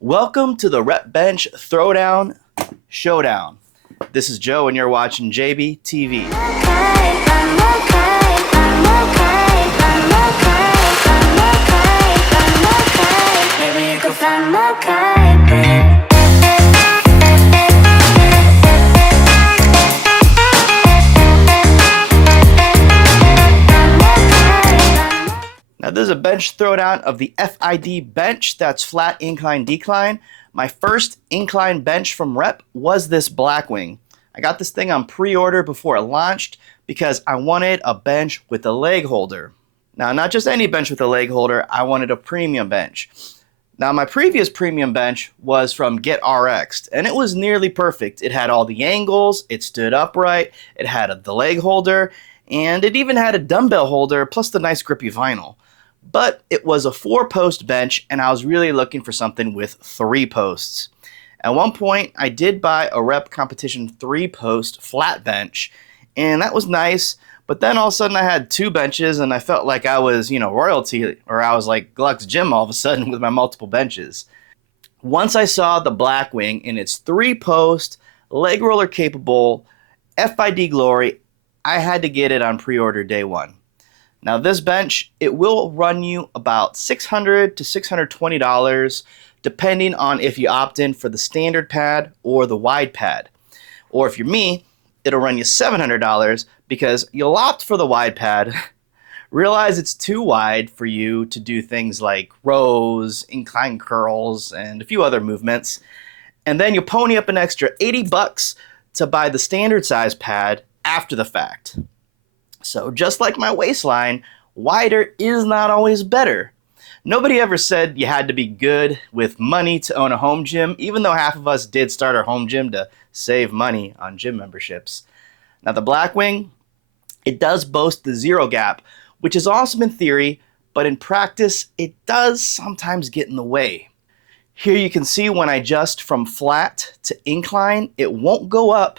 Welcome to the Rep Bench Throwdown Showdown. This is Joe and you're watching JB TV. Now this is a bench throwdown of the FID bench, that's flat incline decline. My first incline bench from Rep was this Blackwing. I got this thing on pre-order before it launched because I wanted a bench with a leg holder. Now not just any bench with a leg holder, I wanted a premium bench. Now my previous premium bench was from RX'd and it was nearly perfect. It had all the angles, it stood upright, it had the leg holder, and it even had a dumbbell holder plus the nice grippy vinyl. But it was a 4-post bench and I was really looking for something with 3 posts. At one point I did buy a Rep Competition 3-post flat bench and that was nice, but then all of a sudden I had 2 benches and I felt like I was, royalty, or I was like Glucks Gym all of a sudden with my multiple benches. Once I saw the Blackwing in its 3-post, leg roller capable, FID glory, I had to get it on pre-order day 1. Now this bench, it will run you about $600 to $620 depending on if you opt in for the standard pad or the wide pad. Or if you're me, it'll run you $700 because you'll opt for the wide pad, realize it's too wide for you to do things like rows, incline curls, and a few other movements, and then you pony up an extra $80 to buy the standard size pad after the fact. So just like my waistline, wider is not always better. Nobody ever said you had to be good with money to own a home gym, even though half of us did start our home gym to save money on gym memberships. Now the Blackwing, it does boast the zero gap, which is awesome in theory, but in practice, it does sometimes get in the way. Here you can see when I adjust from flat to incline, it won't go up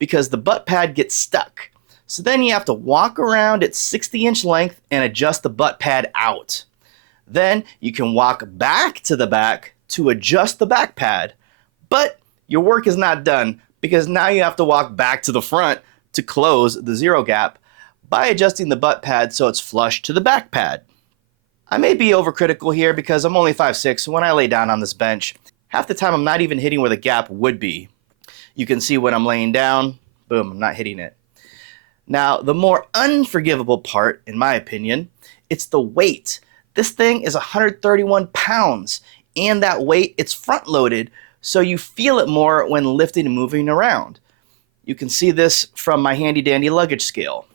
because the butt pad gets stuck. So then you have to walk around its 60-inch length and adjust the butt pad out. Then you can walk back to the back to adjust the back pad. But your work is not done because now you have to walk back to the front to close the zero gap by adjusting the butt pad so it's flush to the back pad. I may be overcritical here because I'm only 5'6", so when I lay down on this bench, half the time I'm not even hitting where the gap would be. You can see when I'm laying down, boom, I'm not hitting it. Now, the more unforgivable part, in my opinion, it's the weight. This thing is 131 pounds, and that weight, it's front-loaded, so you feel it more when lifting and moving around. You can see this from my handy-dandy luggage scale.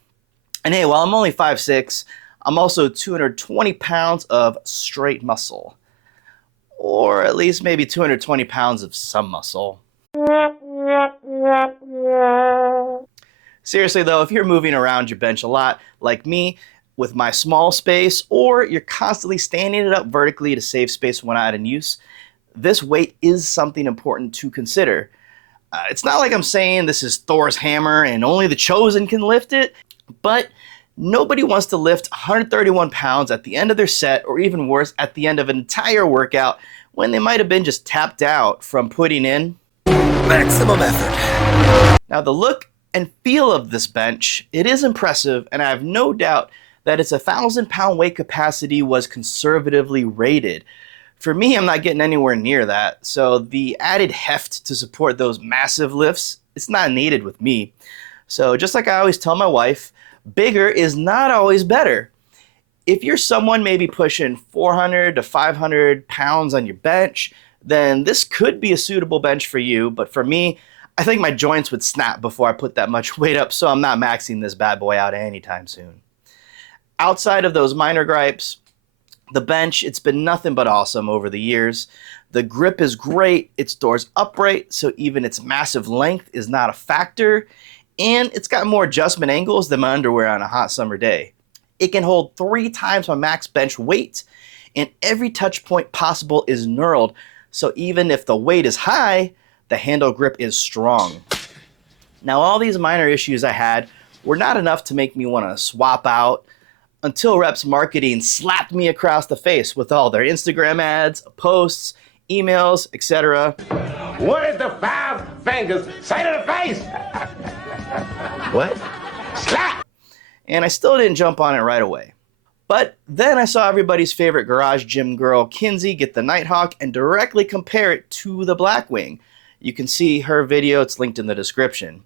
And hey, while I'm only 5'6", I'm also 220 pounds of straight muscle. Or at least maybe 220 pounds of some muscle. Seriously though, if you're moving around your bench a lot, like me, with my small space, or you're constantly standing it up vertically to save space when not in use, this weight is something important to consider. It's not like I'm saying this is Thor's hammer and only the chosen can lift it, but nobody wants to lift 131 pounds at the end of their set, or even worse, at the end of an entire workout when they might have been just tapped out from putting in maximum effort. Now the look and feel of this bench, it is impressive, and I have no doubt that its 1,000-pound weight capacity was conservatively rated. For me, I'm not getting anywhere near that, so the added heft to support those massive lifts, it's not needed with me. So just like I always tell my wife, bigger is not always better. If you're someone maybe pushing 400 to 500 pounds on your bench, then this could be a suitable bench for you, but for me, I think my joints would snap before I put that much weight up, so I'm not maxing this bad boy out anytime soon. Outside of those minor gripes, the bench, it's been nothing but awesome over the years. The grip is great, it stores upright, so even its massive length is not a factor, and it's got more adjustment angles than my underwear on a hot summer day. It can hold 3 times my max bench weight, and every touch point possible is knurled, so even if the weight is high, the handle grip is strong. Now all these minor issues I had were not enough to make me want to swap out until Rep's marketing slapped me across the face with all their Instagram ads, posts, emails, etc. What is the 5 fingers say to the face? What? Slap! And I still didn't jump on it right away. But then I saw everybody's favorite garage gym girl, Kinzi, get the Nighthawk and directly compare it to the Blackwing. You can see her video, it's linked in the description.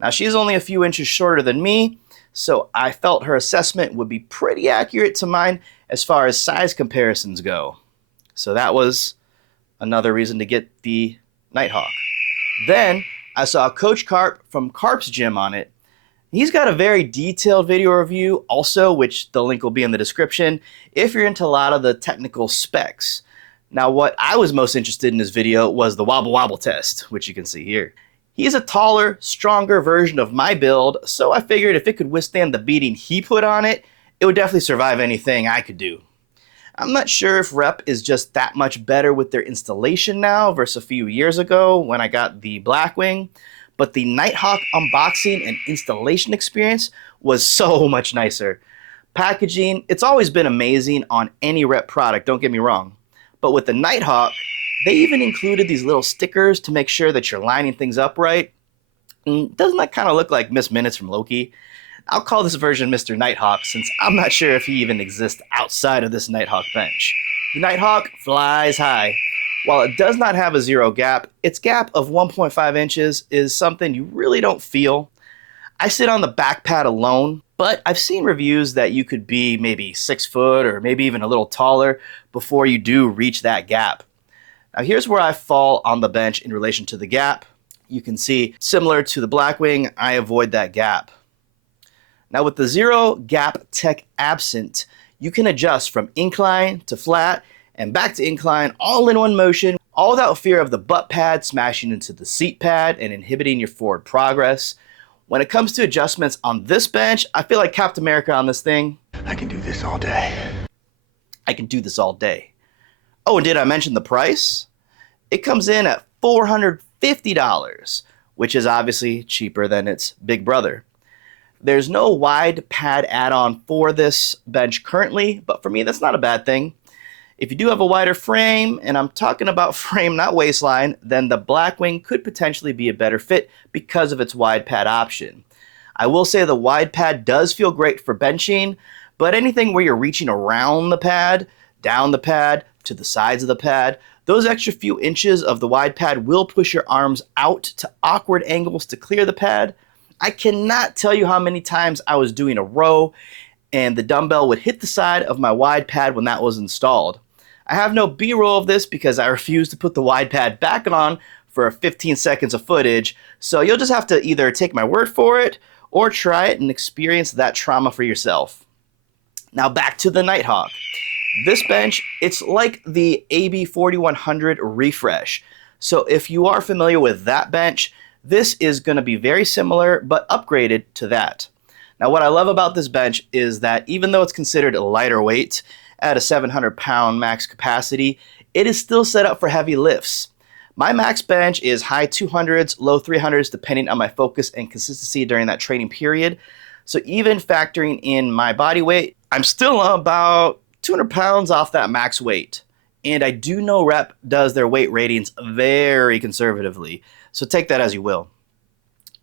Now she's only a few inches shorter than me, so I felt her assessment would be pretty accurate to mine as far as size comparisons go. So that was another reason to get the Nighthawk. Then I saw Coach Carp from Carps Gym on it. He's got a very detailed video review also, which the link will be in the description if you're into a lot of the technical specs. Now what I was most interested in his video was the wobble test, which you can see here. He's a taller, stronger version of my build, so I figured if it could withstand the beating he put on it, it would definitely survive anything I could do. I'm not sure if Rep is just that much better with their installation now versus a few years ago when I got the Blackwing, but the Nighthawk unboxing and installation experience was so much nicer. Packaging, it's always been amazing on any Rep product, don't get me wrong, but with the Nighthawk, they even included these little stickers to make sure that you're lining things up right. And doesn't that kind of look like Miss Minutes from Loki? I'll call this version Mr. Nighthawk since I'm not sure if he even exists outside of this Nighthawk bench. The Nighthawk flies high. While it does not have a zero gap, its gap of 1.5 inches is something you really don't feel. I sit on the back pad alone, but I've seen reviews that you could be maybe 6 foot or maybe even a little taller before you do reach that gap. Now here's where I fall on the bench in relation to the gap. You can see, similar to the Blackwing, I avoid that gap. Now with the zero gap tech absent, you can adjust from incline to flat and back to incline all in one motion, all without fear of the butt pad smashing into the seat pad and inhibiting your forward progress. When it comes to adjustments on this bench, I feel like Captain America on this thing. I can do this all day. I can do this all day. Oh, and did I mention the price? It comes in at $450, which is obviously cheaper than its big brother. There's no wide pad add-on for this bench currently, but for me that's not a bad thing. If you do have a wider frame, and I'm talking about frame not waistline, then the Blackwing could potentially be a better fit because of its wide pad option. I will say the wide pad does feel great for benching, but anything where you're reaching around the pad, down the pad, to the sides of the pad, those extra few inches of the wide pad will push your arms out to awkward angles to clear the pad. I cannot tell you how many times I was doing a row and the dumbbell would hit the side of my wide pad when that was installed. I have no B-roll of this because I refuse to put the wide pad back on for 15 seconds of footage, so you'll just have to either take my word for it or try it and experience that trauma for yourself. Now back to the Nighthawk. This bench, it's like the AB4100 refresh. So if you are familiar with that bench, this is going to be very similar but upgraded to that. Now what I love about this bench is that even though it's considered a lighter weight at a 700-pound max capacity, it is still set up for heavy lifts. My max bench is high 200s, low 300s depending on my focus and consistency during that training period. So even factoring in my body weight, I'm still about 200 pounds off that max weight. And I do know Rep does their weight ratings very conservatively, so take that as you will.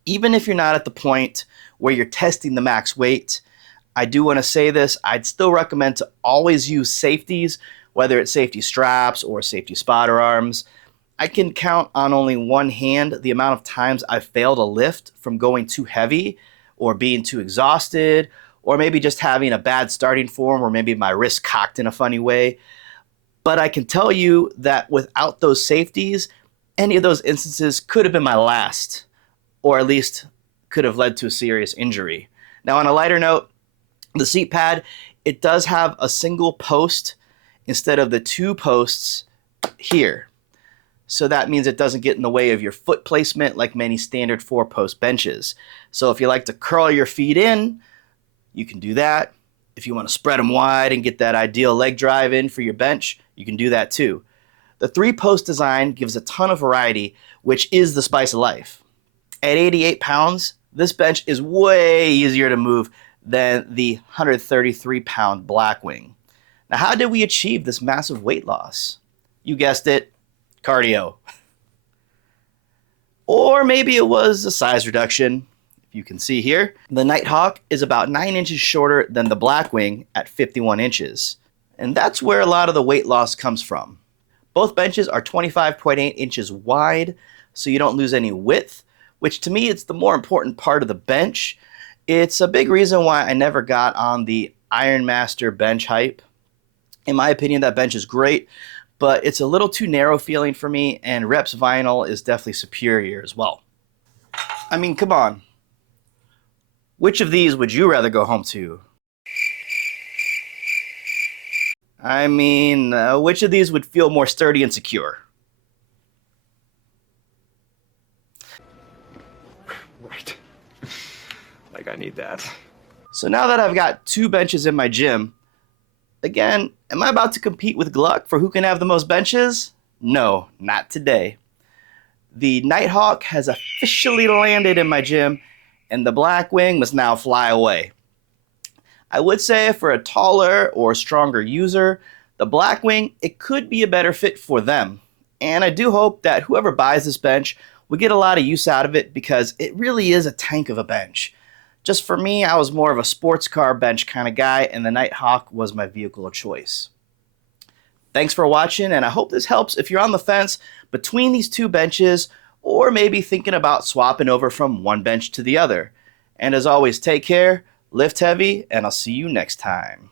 Even if you're not at the point where you're testing the max weight, I do want to say this, I'd still recommend to always use safeties, whether it's safety straps or safety spotter arms. I can count on only one hand the amount of times I've failed a lift from going too heavy or being too exhausted, or maybe just having a bad starting form or maybe my wrist cocked in a funny way. But I can tell you that without those safeties, any of those instances could have been my last, or at least could have led to a serious injury. Now on a lighter note, the seat pad, it does have a single post instead of the 2 posts here. So that means it doesn't get in the way of your foot placement like many standard 4-post benches. So if you like to curl your feet in, you can do that. If you want to spread them wide and get that ideal leg drive in for your bench, you can do that too. The 3-post design gives a ton of variety, which is the spice of life. At 88 pounds, this bench is way easier to move than the 133-pound Blackwing. Now, how did we achieve this massive weight loss? You guessed it, cardio. Or maybe it was a size reduction. If you can see here, the Nighthawk is about 9 inches shorter than the Blackwing at 51 inches. And that's where a lot of the weight loss comes from. Both benches are 25.8 inches wide, so you don't lose any width, which to me is the more important part of the bench. It's a big reason why I never got on the Ironmaster bench hype. In my opinion, that bench is great, but it's a little too narrow feeling for me, and Reps Vinyl is definitely superior as well. I mean, come on. Which of these would you rather go home to? I mean, which of these would feel more sturdy and secure? Right. Like I need that. So now that I've got 2 benches in my gym, again, am I about to compete with Gluck for who can have the most benches? No, not today. The Nighthawk has officially landed in my gym, and the Blackwing must now fly away. I would say for a taller or stronger user, the Blackwing, it could be a better fit for them. And I do hope that whoever buys this bench will get a lot of use out of it, because it really is a tank of a bench. Just for me, I was more of a sports car bench kind of guy, and the Nighthawk was my vehicle of choice. Thanks for watching, and I hope this helps if you're on the fence between these 2 benches, or maybe thinking about swapping over from one bench to the other. And as always, take care, lift heavy, and I'll see you next time.